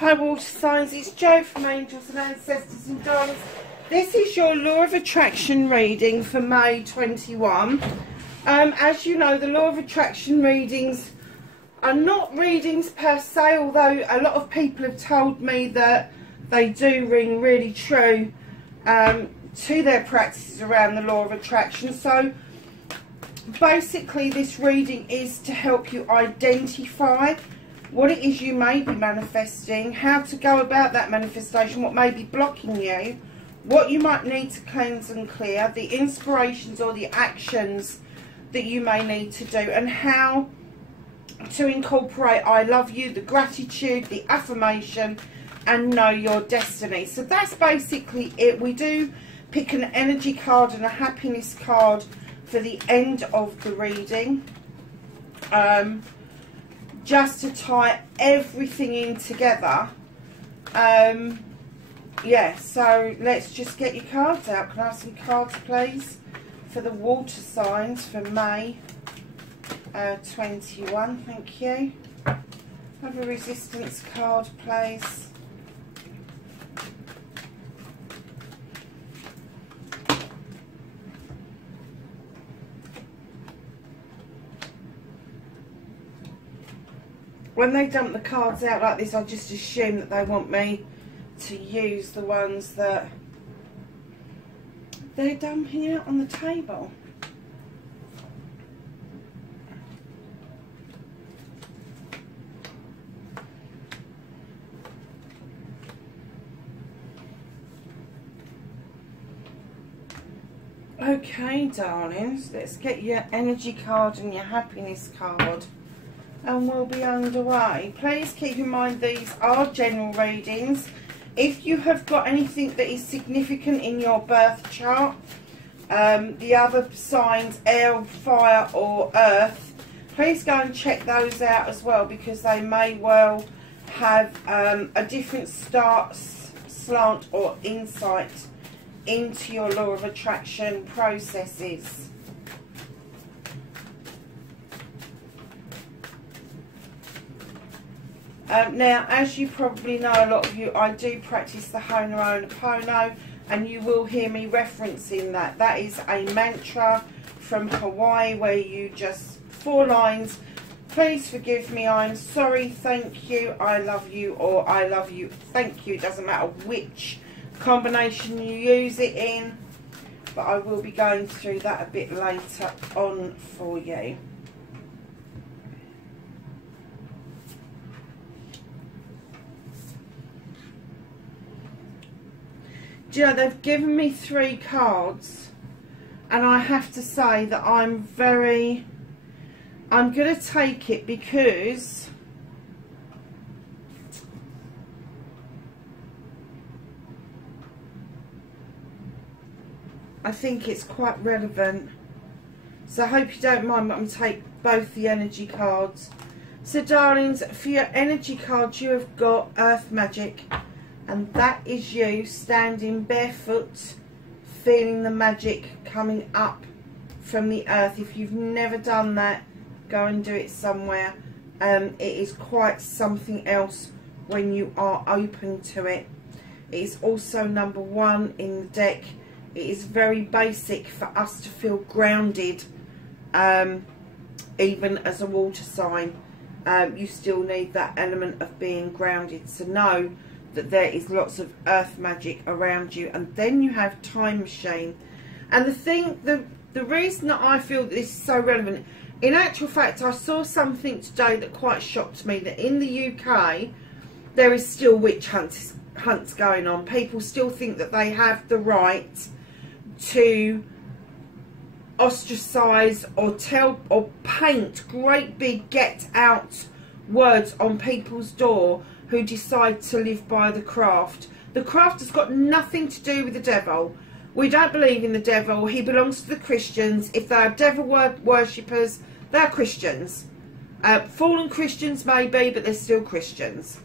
Hi water signs, it's Jo from Angels and Ancestors and Darlings. This is your Law of Attraction reading for May 21. As you know, the Law of Attraction readings are not readings per se, although a lot of people have told me that they do ring really true to their practices around the Law of Attraction. So basically this reading is to help you identify what it is you may be manifesting, how to go about that manifestation, what may be blocking you, what you might need to cleanse and clear, the inspirations or the actions that you may need to do, and how to incorporate I love you, the gratitude, the affirmation, and know your destiny. So that's basically it. We do pick an energy card and a happiness card for the end of the reading. Just to tie everything in together. Yeah, so let's just get your cards out. Can I have some cards, please, for the water signs for May 21? Thank you. Have a resistance card, please. When they dump the cards out like this, I just assume that they want me to use the ones that they're dumping out on the table. Okay, darlings, let's get your energy card and your happiness card, and we'll be underway. Please keep in mind these are general readings. If you have got anything that is significant in your birth chart, the other signs, air, fire or earth, please go and check those out as well, because they may well have a different slant or insight into your law of attraction processes. Now, as you probably know, a lot of you, I do practice the Ho'oponopono, and you will hear me referencing that. That is a mantra from Hawaii where you just 4 lines. Please forgive me, I'm sorry, thank you, I love you, or I love you, thank you. It doesn't matter which combination you use it in, but I will be going through that a bit later on for you. Do you know, they've given me 3 cards, and I have to say that I'm going to take it because I think it's quite relevant. So I hope you don't mind, but I'm going to take both the energy cards. So darlings, for your energy cards you have got Earth Magic. And that is you standing barefoot, feeling the magic coming up from the earth. If you've never done that, go and do it somewhere. It is quite something else when you are open to it. It is also number 1 in the deck. It is very basic for us to feel grounded, even as a water sign. You still need that element of being grounded. So know that there is lots of earth magic around you. And then you have Time Machine. And the reason that I feel that this is so relevant, in actual fact, I saw something today that quite shocked me, that in the UK there is still witch hunts going on. People still think that they have the right to ostracise or tell or paint great big get out words on people's door who decide to live by the craft. The craft has got nothing to do with the devil. We don't believe in the devil. He belongs to the Christians. If they are devil worshippers, they're Christians. Fallen Christians maybe, but they're still Christians.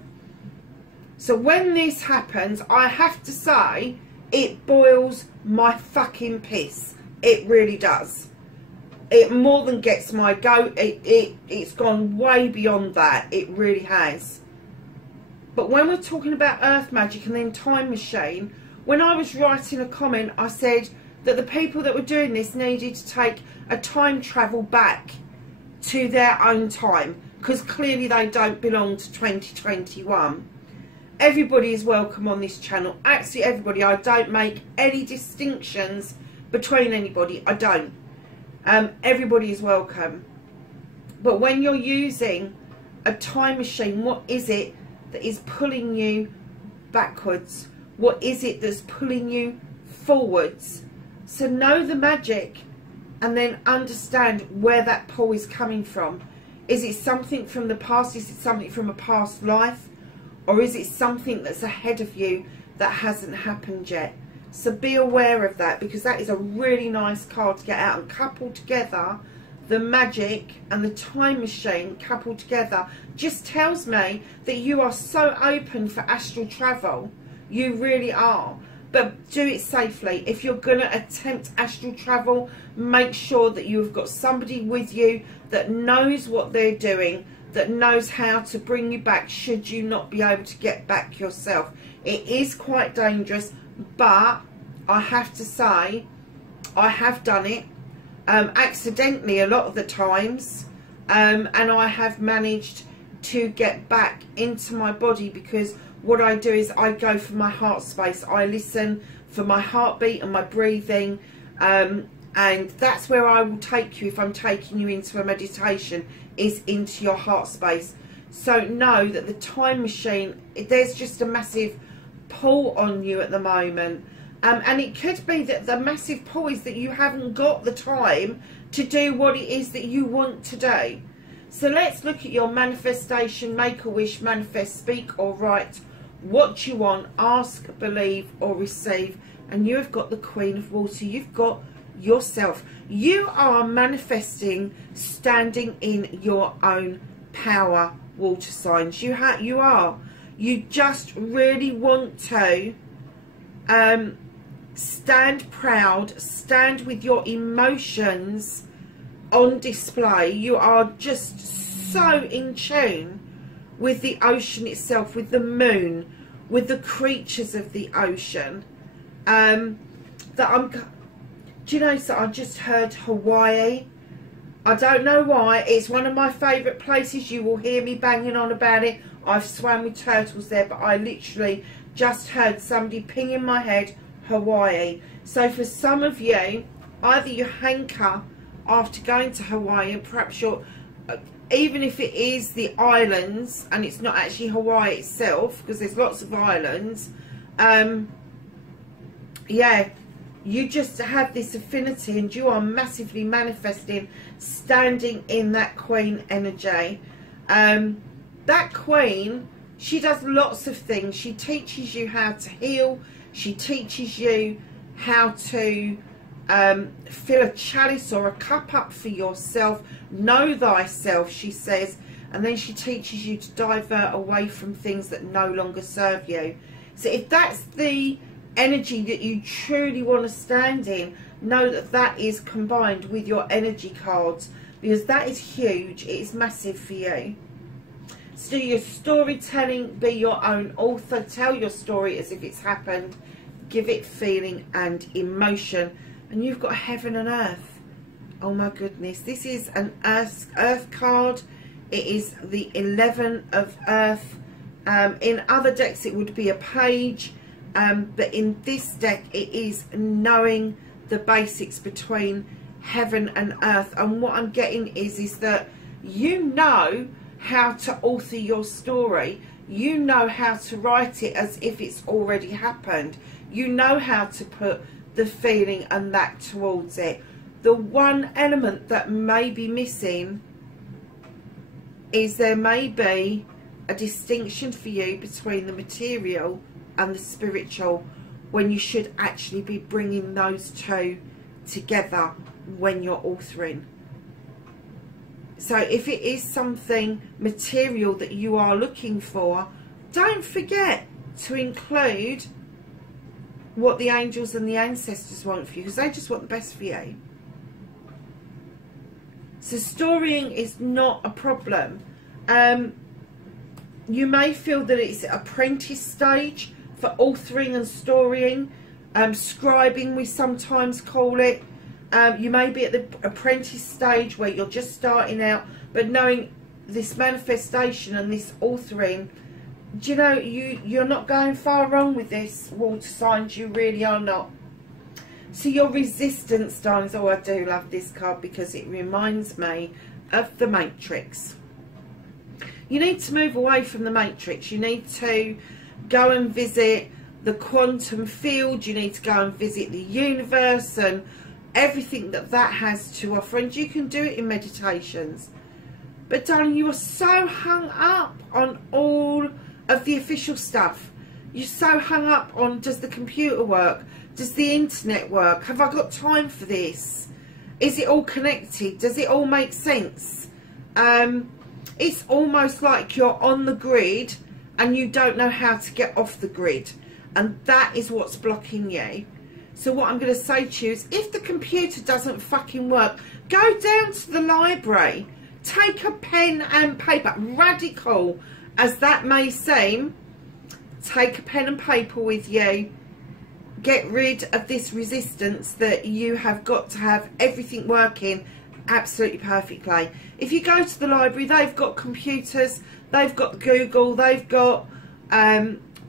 So when this happens, I have to say, it boils my fucking piss. It really does. It more than gets my goat. It's gone way beyond that. It really has. But when we're talking about earth magic and then time machine, when I was writing a comment, I said that the people that were doing this needed to take a time travel back to their own time, because clearly they don't belong to 2021. Everybody is welcome on this channel, absolutely everybody. I don't make any distinctions between anybody, I don't. Everybody is welcome. But when you're using a time machine, what is it that is pulling you backwards? What is it that's pulling you forwards? So know the magic and then understand where that pull is coming from. Is it something from the past? Is it something from a past life? Or is it something that's ahead of you that hasn't happened yet? So be aware of that, because that is a really nice card to get out. And coupled together, the magic and the time machine coupled together just tells me that you are so open for astral travel. You really are. But do it safely. If you're going to attempt astral travel, make sure that you've got somebody with you that knows what they're doing, that knows how to bring you back should you not be able to get back yourself. It is quite dangerous, but I have to say, I have done it accidentally a lot of the times, and I have managed to get back into my body, because what I do is I go for my heart space. I listen for my heartbeat and my breathing, and that's where I will take you if I'm taking you into a meditation, is into your heart space. So know that the time machine, there's just a massive pull on you at the moment, and it could be that the massive pull is that you haven't got the time to do what it is that you want to do. So let's look at your manifestation. Make a wish, manifest, speak or write what you want, ask, believe or receive. And you have got the Queen of Water. You've got yourself. You are manifesting, standing in your own power, water signs. You are. You just really want to stand proud, stand with your emotions on display. You are just so in tune with the ocean itself, with the moon, with the creatures of the ocean, that I'm, do you know, so I just heard Hawaii. I don't know why, it's one of my favourite places. You will hear me banging on about it. I've swam with turtles there, but I literally just heard somebody ping in my head, Hawaii. So for some of you, either you hanker after going to Hawaii, and perhaps you're, even if it is the islands and it's not actually Hawaii itself, because there's lots of islands, yeah, you just have this affinity and you are massively manifesting, standing in that Queen energy. That Queen, she does lots of things. She teaches you how to heal. She teaches you how to fill a chalice or a cup up for yourself. Know thyself, she says, and then she teaches you to divert away from things that no longer serve you. So if that's the energy that you truly want to stand in, know that that is combined with your energy cards, because that is huge. It is massive for you. So do your storytelling, be your own author, tell your story as if it's happened, give it feeling and emotion. And you've got heaven and earth. Oh my goodness, this is an earth card. It is the 11 of earth. In other decks it would be a page, but in this deck it is knowing the basics between heaven and earth. And what I'm getting is that you know how to author your story. You know how to write it as if it's already happened. You know how to put the feeling and that towards it. The one element that may be missing is there may be a distinction for you between the material and the spiritual, when you should actually be bringing those two together when you're authoring. So if it is something material that you are looking for, don't forget to include what the angels and the ancestors want for you, because they just want the best for you. So storying is not a problem. You may feel that it's apprentice stage for authoring and storying, scribing we sometimes call it. You may be at the apprentice stage where you're just starting out, but knowing this manifestation and this authoring, do you know, you're not going far wrong with this, water signs. You really are not. So your resistance, darlings. Oh, I do love this card because it reminds me of the Matrix. You need to move away from the Matrix. You need to go and visit the quantum field. You need to go and visit the universe and everything that that has to offer. And you can do it in meditations. But darling, you are so hung up on all of the official stuff. You're so hung up on, does the computer work? Does the internet work? Have I got time for this? Is it all connected? Does it all make sense? It's almost like you're on the grid and you don't know how to get off the grid. And that is what's blocking you. So what I'm going to say to you is, if the computer doesn't fucking work, go down to the library. Take a pen and paper. Radical as that may seem, take a pen and paper with you. Get rid of this resistance that you have got to have everything working absolutely perfectly. If you go to the library, they've got computers, they've got Google, they've got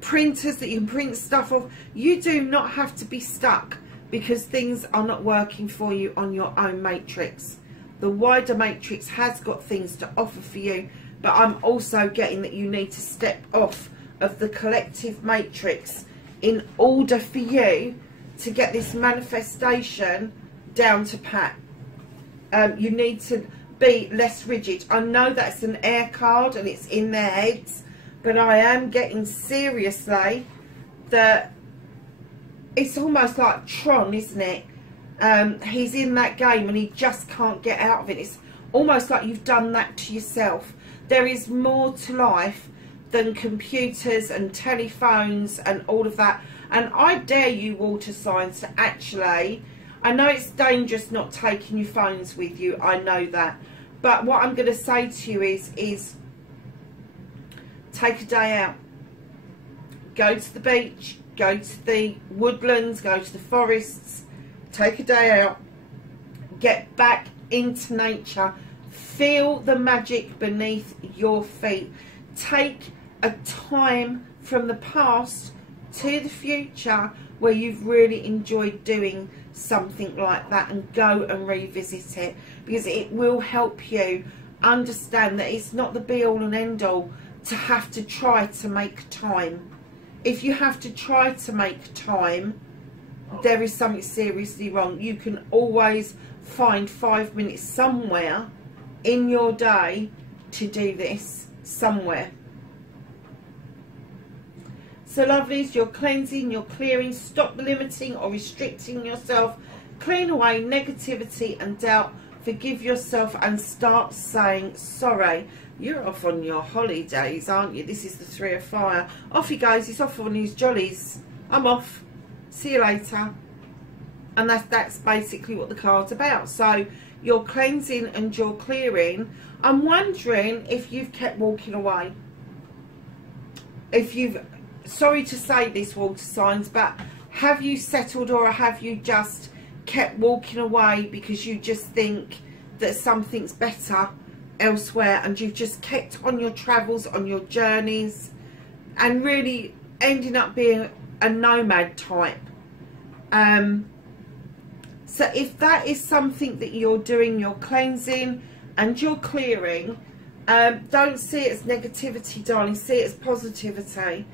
printers that you can print stuff off. You do not have to be stuck because things are not working for you on your own matrix. The wider matrix has got things to offer for you, but I'm also getting that you need to step off of the collective matrix in order for you to get this manifestation down to pat. You need to be less rigid. I know that's an air card and it's in their heads, but I am getting seriously that it's almost like Tron, isn't it? He's in that game and he just can't get out of it. It's almost like you've done that to yourself. There is more to life than computers and telephones and all of that. And I dare you, water signs, to actually, I know it's dangerous not taking your phones with you, I know that, but what I'm going to say to you is take a day out, go to the beach, go to the woodlands, go to the forests, take a day out, get back into nature, feel the magic beneath your feet. Take a time from the past to the future where you've really enjoyed doing something like that and go and revisit it, because it will help you understand that it's not the be all and end all to have to try to make time. If you have to try to make time, there is something seriously wrong. You can always find 5 minutes somewhere in your day to do this somewhere. So lovelies, you're cleansing, you're clearing, stop limiting or restricting yourself, clean away negativity and doubt, forgive yourself and start saying sorry. You're off on your holidays, aren't you? This is the Three of Fire. Off he goes, he's off on his jollies. I'm off. See you later. And that's basically what the card's about. So you're cleansing and you're clearing. I'm wondering if you've kept walking away. If you've, sorry to say this, water signs, but have you settled or have you just kept walking away because you just think that something's better elsewhere, and you've just kept on your travels, on your journeys, and really ending up being a nomad type? So if that is something that you're doing, you're cleansing and you're clearing, don't see it as negativity, darling. See it as positivity.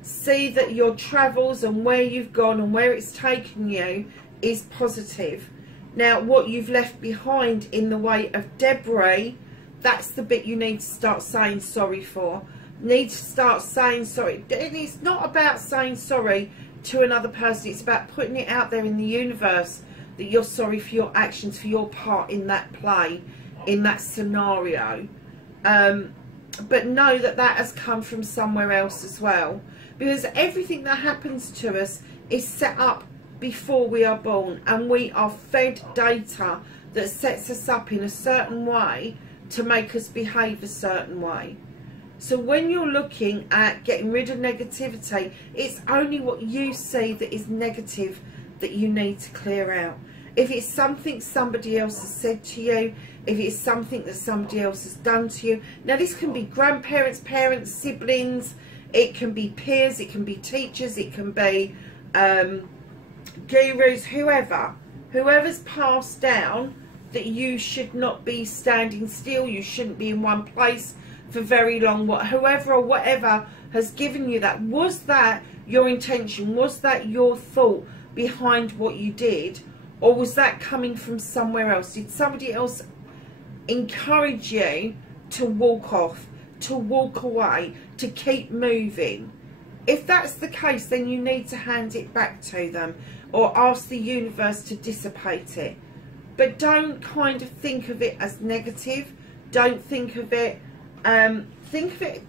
See that your travels and where you've gone and where it's taken you is positive. Now, what you've left behind in the way of debris, that's the bit you need to start saying sorry for. Need to start saying sorry. And it's not about saying sorry to another person. It's about putting it out there in the universe that you're sorry for your actions, for your part in that play, in that scenario. But know that that has come from somewhere else as well. Because everything that happens to us is set up before we are born, and we are fed data that sets us up in a certain way to make us behave a certain way. So when you're looking at getting rid of negativity, it's only what you see that is negative that you need to clear out. If it's something somebody else has said to you, if it's something that somebody else has done to you. Now this can be grandparents, parents, siblings, it can be peers, it can be teachers, it can be gurus, whoever's passed down that you should not be standing still, you shouldn't be in one place for very long. Whoever or whatever has given you that, was that your intention? Was that your thought behind what you did? Or was that coming from somewhere else? Did somebody else encourage you to walk off, to walk away, to keep moving? If that's the case, then you need to hand it back to them or ask the universe to dissipate it. But don't kind of think of it as negative. Don't think of it,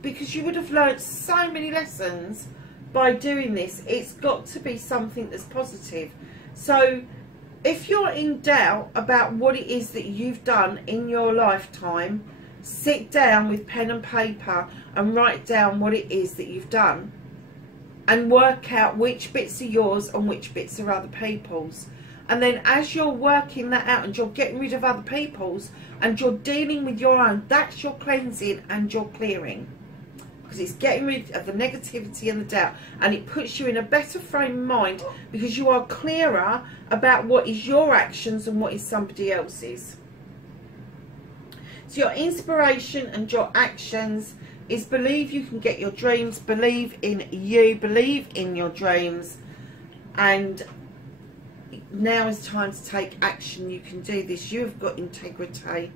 because you would have learnt so many lessons by doing this. It's got to be something that's positive. So if you're in doubt about what it is that you've done in your lifetime, sit down with pen and paper and write down what it is that you've done and work out which bits are yours and which bits are other people's. And then as you're working that out and you're getting rid of other people's and you're dealing with your own, that's your cleansing and your clearing. Because it's getting rid of the negativity and the doubt, and it puts you in a better frame of mind because you are clearer about what is your actions and what is somebody else's. So your inspiration and your actions is believe you can get your dreams, believe in you, believe in your dreams, and now is time to take action. You can do this. You've got integrity.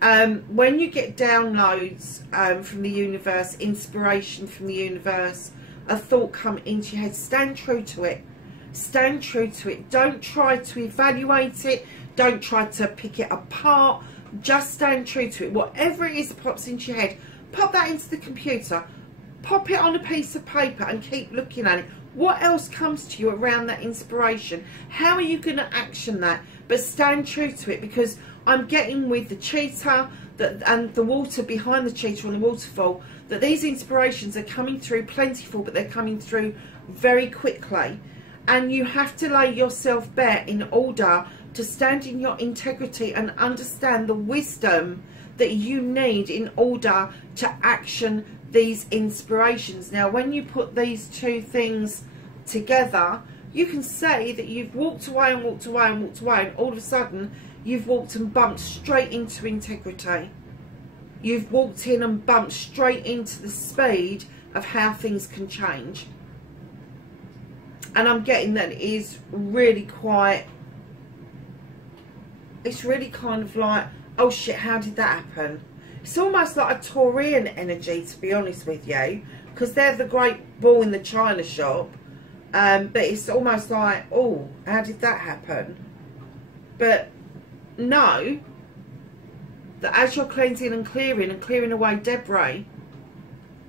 When you get downloads from the universe, inspiration from the universe, a thought come into your head, stand true to it. Stand true to it. Don't try to evaluate it. Don't try to pick it apart. Just stand true to it. Whatever it is that pops into your head, pop that into the computer. Pop it on a piece of paper and keep looking at it. What else comes to you around that inspiration? How are you going to action that? But stand true to it, because I'm getting with the cheetah and the water behind the cheetah and the waterfall, that these inspirations are coming through plentiful, but they're coming through very quickly. And you have to lay yourself bare in order to stand in your integrity and understand the wisdom that you need in order to action these inspirations. Now when you put these two things together, you can say that you've walked away and walked away and walked away, and all of a sudden you've walked and bumped straight into integrity. You've walked in and bumped straight into the speed of how things can change. And I'm getting that it is really quite, it's really kind of like, oh shit, how did that happen? It's almost like a Taurian energy, to be honest with you, because they're the great bull in the china shop. But it's almost like, oh, how did that happen? But know that as you're cleansing and clearing away debris,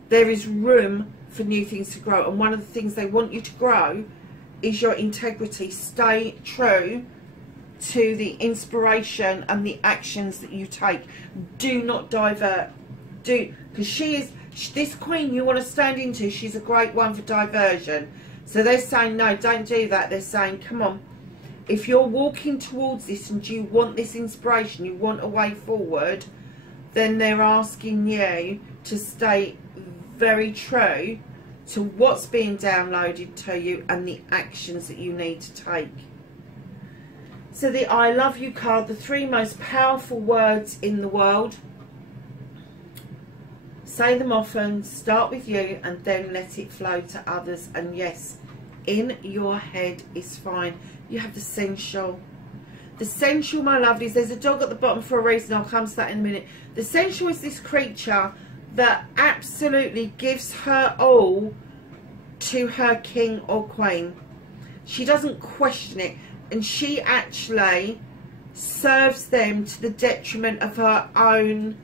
there is room for new things to grow. And one of the things they want you to grow is your integrity. Stay true to the inspiration and the actions that you take. Do not divert. Because this queen you want to stand into, she's a great one for diversion. So they're saying, no, don't do that. They're saying, come on, if you're walking towards this and you want this inspiration, you want a way forward, then they're asking you to stay very true to what's being downloaded to you and the actions that you need to take. So the I love you card, the 3 most powerful words in the world. Say them often, start with you, and then let it flow to others. And yes, in your head is fine. You have the sensual. The sensual, my lovelies, there's a dog at the bottom for a reason. I'll come to that in a minute. The sensual is this creature that absolutely gives her all to her king or queen. She doesn't question it. And she actually serves them to the detriment of her own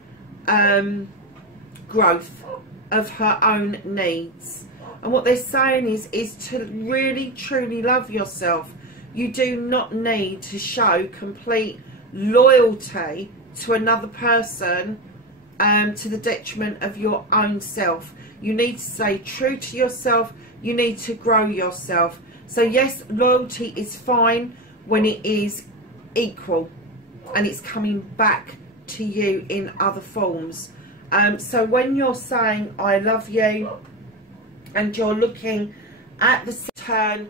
growth, of her own needs. And what they're saying is to really truly love yourself. You do not need to show complete loyalty to another person to the detriment of your own self. You need to stay true to yourself. You need to grow yourself. So yes, loyalty is fine when it is equal and it's coming back to you in other forms. So when you're saying I love you and you're looking at the turn,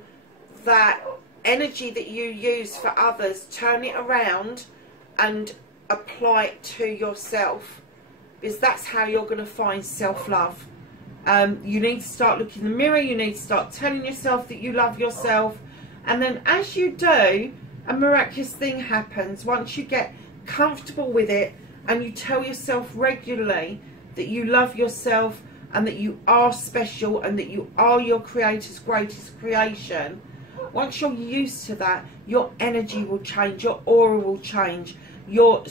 that energy that you use for others, turn it around and apply it to yourself, because that's how you're going to find self-love. You need to start looking in the mirror. You need to start telling yourself that you love yourself, and then as you do, a miraculous thing happens. Once you get comfortable with it and you tell yourself regularly that you love yourself and that you are special and that you are your creator's greatest creation, once you're used to that, your energy will change, your aura will change, your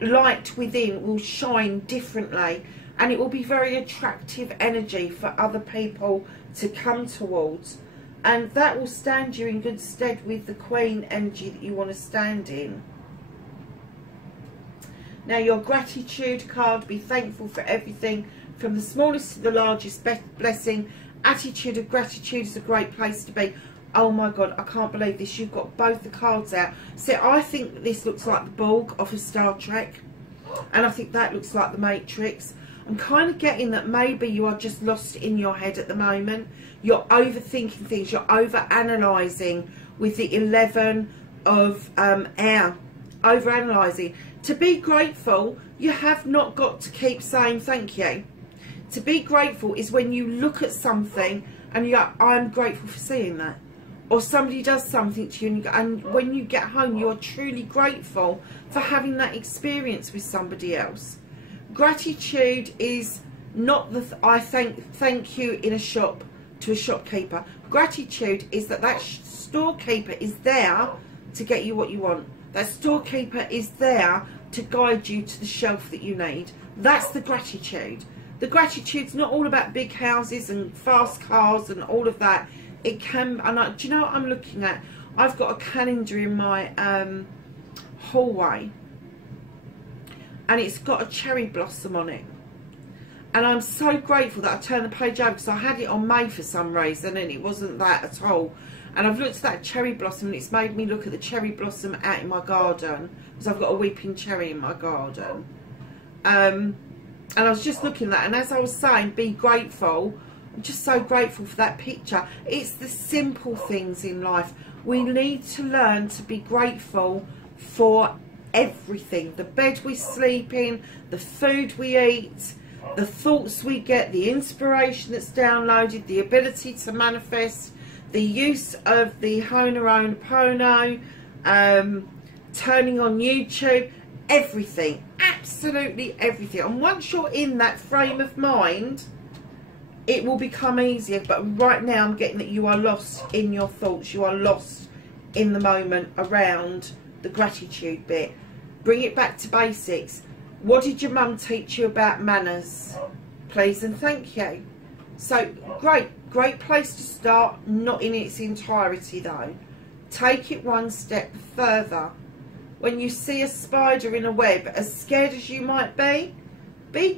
light within will shine differently, and it will be very attractive energy for other people to come towards, and that will stand you in good stead with the Queen energy that you want to stand in. Now, your gratitude card, be thankful for everything from the smallest to the largest blessing. Attitude of gratitude is a great place to be. Oh my God, I can't believe this. You've got both the cards out. So I think that this looks like the Borg off of Star Trek. And I think that looks like the Matrix. I'm kind of getting that maybe you are just lost in your head at the moment. You're overthinking things. You're over-analysing with the 11 of air. Over-analysing. To be grateful, you have not got to keep saying thank you. To be grateful is when you look at something and you're like, I'm grateful for seeing that. Or somebody does something to you, and when you get home, you're truly grateful for having that experience with somebody else. Gratitude is not the I thank you in a shop to a shopkeeper. Gratitude is that that storekeeper is there to get you what you want. That storekeeper is there to guide you to the shelf that you need. That's the gratitude. The gratitude's not all about big houses and fast cars and all of that. It can, and do you know what I'm looking at? I've got a calendar in my hallway, and it's got a cherry blossom on it, and I'm so grateful that I turned the page over, because I had it on May for some reason and it wasn't that at all, and I've looked at that cherry blossom and it's made me look at the cherry blossom out in my garden, because I've got a weeping cherry in my garden. And I was just looking at that, and as I was saying, be grateful, I'm just so grateful for that picture. It's the simple things in life. We need to learn to be grateful for everything. The bed we sleep in, the food we eat, the thoughts we get, the inspiration that's downloaded, the ability to manifest, the use of the Ho'oponopono, turning on YouTube, everything, absolutely everything. And once you're in that frame of mind, it will become easier. But right now I'm getting that you are lost in your thoughts. You are lost in the moment around the gratitude bit. Bring it back to basics. What did your mum teach you about manners? Please and thank you. So great place to start, not in its entirety though. Take it one step further. When you see a spider in a web, as scared as you might be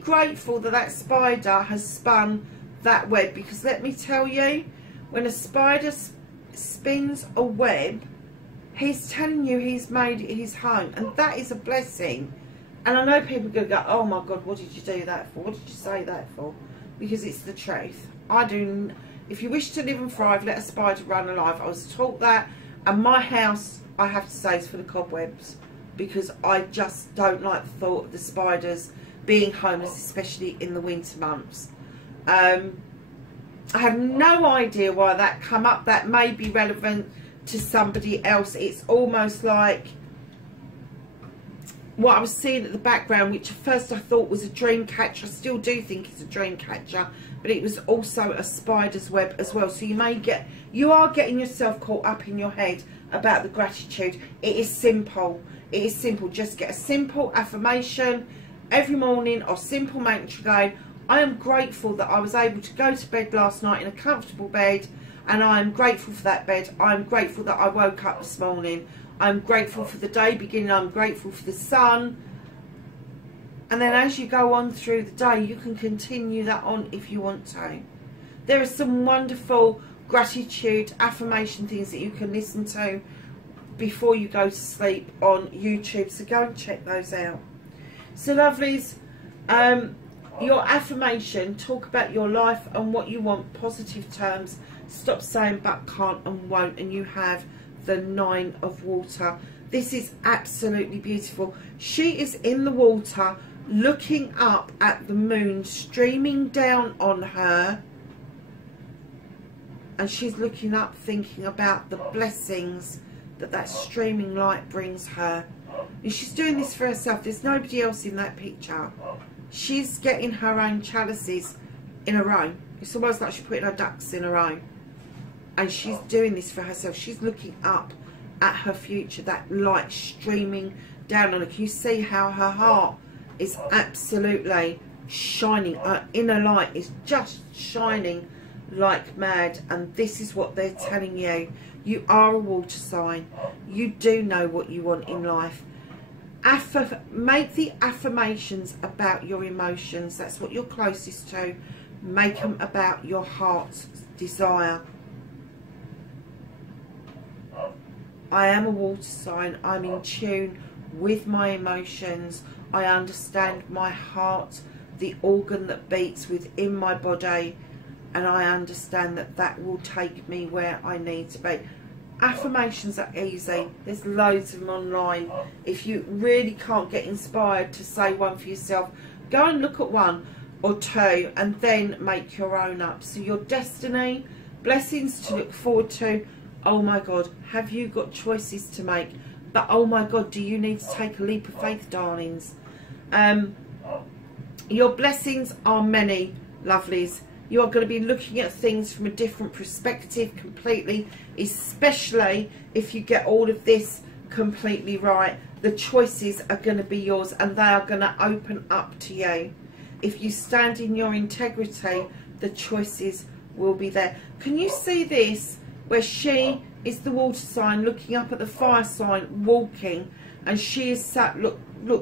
grateful that that spider has spun that web, because let me tell you, when a spider spins a web, he's telling you he's made it his home, and that is a blessing. And I know people are going to go, oh my God, what did you do that for? What did you say that for? Because it's the truth. If you wish to live and thrive, let a spider run alive. I was taught that, and my house, I have to say, is full of cobwebs, because I just don't like the thought of the spiders being homeless, especially in the winter months. I have no idea why that come up. That may be relevant to somebody else. It's almost like what I was seeing at the background, which at first I thought was a dream catcher. I still do think it's a dream catcher, but it was also a spider's web as well. So you are getting yourself caught up in your head about the gratitude. It is simple. It is simple. Just get a simple affirmation every morning, or simple mantra going, I am grateful that I was able to go to bed last night in a comfortable bed, and I am grateful for that bed. I am grateful that I woke up this morning. I'm grateful for the day beginning. I'm grateful for the sun. And then as you go on through the day, you can continue that on if you want to. There are some wonderful gratitude, affirmation things that you can listen to before you go to sleep on YouTube. So go and check those out. So lovelies, your affirmation, talk about your life and what you want, positive terms. Stop saying but, can't and won't. And you have the 9 of water. This is absolutely beautiful. She is in the water looking up at the moon streaming down on her, and she's looking up thinking about the blessings that that streaming light brings her. And she's doing this for herself. There's nobody else in that picture. She's getting her own chalices in a row. It's almost like she's putting her ducks in a row, and she's doing this for herself. She's looking up at her future, that light streaming down on her. Can you see how her heart is absolutely shining? Her inner light is just shining like mad. And this is what they're telling you. You are a water sign. You do know what you want in life. Make the affirmations about your emotions. That's what you're closest to. Make them about your heart's desire. I am a water sign. I'm in tune with my emotions. I understand my heart, the organ that beats within my body, and I understand that that will take me where I need to be. Affirmations are easy. There's loads of them online. If you really can't get inspired to say one for yourself, go and look at one or two and then make your own up. So your destiny, blessings to look forward to. Oh my God, have you got choices to make? But oh my God, do you need to take a leap of faith, darlings? Your blessings are many, lovelies. You are going to be looking at things from a different perspective completely, especially if you get all of this completely right. The choices are going to be yours, and they are going to open up to you. If you stand in your integrity, the choices will be there. Can you see this? Where she is the water sign looking up at the fire sign, walking, and she is sat, look,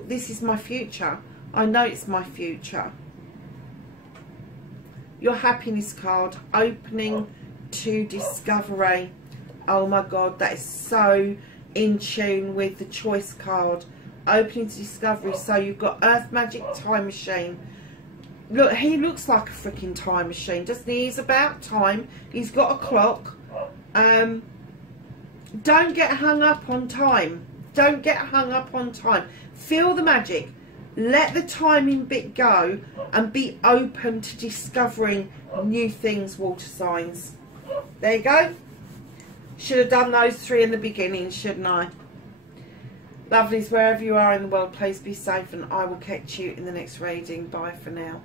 this is my future. I know it's my future. Your happiness card, opening to discovery. Oh my God, that is so in tune with the choice card. Opening to discovery. So you've got Earth Magic Time Machine. Look, he looks like a freaking time machine, doesn't he? He's about time. He's got a clock. Don't get hung up on time. Don't get hung up on time. Feel the magic. Let the timing bit go and be open to discovering new things, water signs. There you go. Should have done those 3 in the beginning, shouldn't I? Lovelies, wherever you are in the world, please be safe, and I will catch you in the next reading. Bye for now.